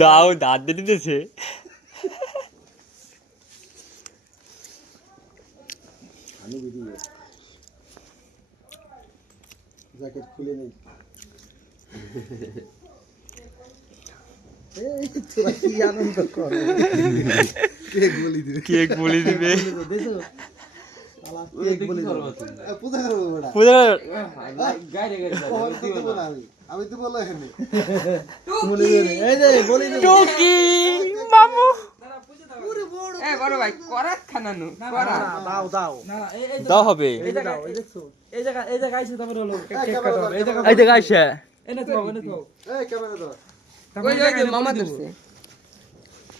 দাও দাঁত দিতেছে আমি ভিডিও জ্যাকেট খুলে নেই এই তোরা কি আনন্দ করে কেক বলি দিবে দেখো কেক বলি পূজা করব বড়া পূজা গাইরে আমি তো বললাম এখানে বলি এই যে বলি দেব টুকি মামু পুরো বড় এ বড় ভাই করাত খানানো করা দাও দাও না না দাও হবে এই জায়গা এই দেখছো এই জায়গা আইছে তারপরে হলো কেক কাটা হবে এই জায়গা এই দেখা আসে এনে তো এই ক্যামেরা দাও ওই যে মামা ধরছে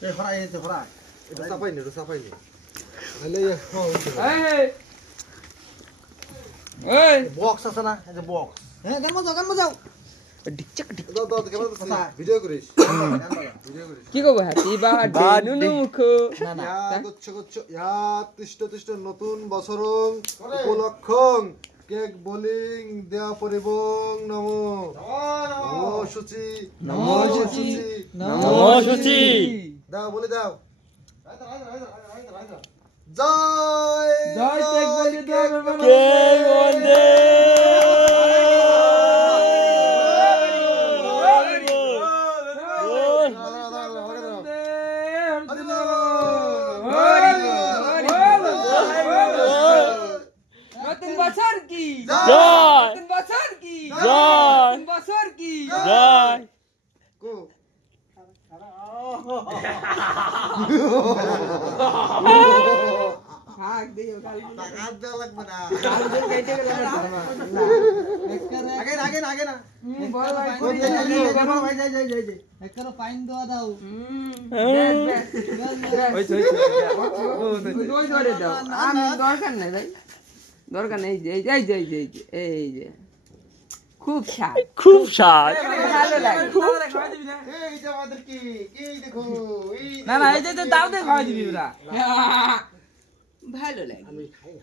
এই ফরাই এই ফরাই এটা সাপাই নে আলে এই বক্স আছে না এই যে বক্স হ্যাঁ গান বাজাও ডিকচক ডিক দাও দাও ক্যামেরা ভিডিও করিস ভিডিও করিস কি কব হ্যাপি বার্থডে নুনু মুখো ইয়া তিষ্ট নতুন বছরং উপলক্ষং কেক বোলিং দেয়া পরিবং নমো নমো সুচি নমো সুচি নমো সুচি দাও বলে দাও জয় জয় কেক বলি দাও কে বন্দে নতুন বছর কি জয় নতুন বছর কি জয় নতুন বছর কি জয় কো ভাগ দিও কাল হাত দেওয়া লাগবে না কাল দিন কেটে গেল আগে না বড় ভাই ভাই যাই একবার ফাইন দেওয়া দাও ওই ধরে দাও আমি দরকার নেই ভাই দরকার নেই এই যে খুব স্বাদ খুব স্বাদ ভালো লাগে এই যে আমাদের কি এই দেখো এই না না এই যে দাও দে খাওয়া দিবি ওরা ভালো লাগে আমি খাই না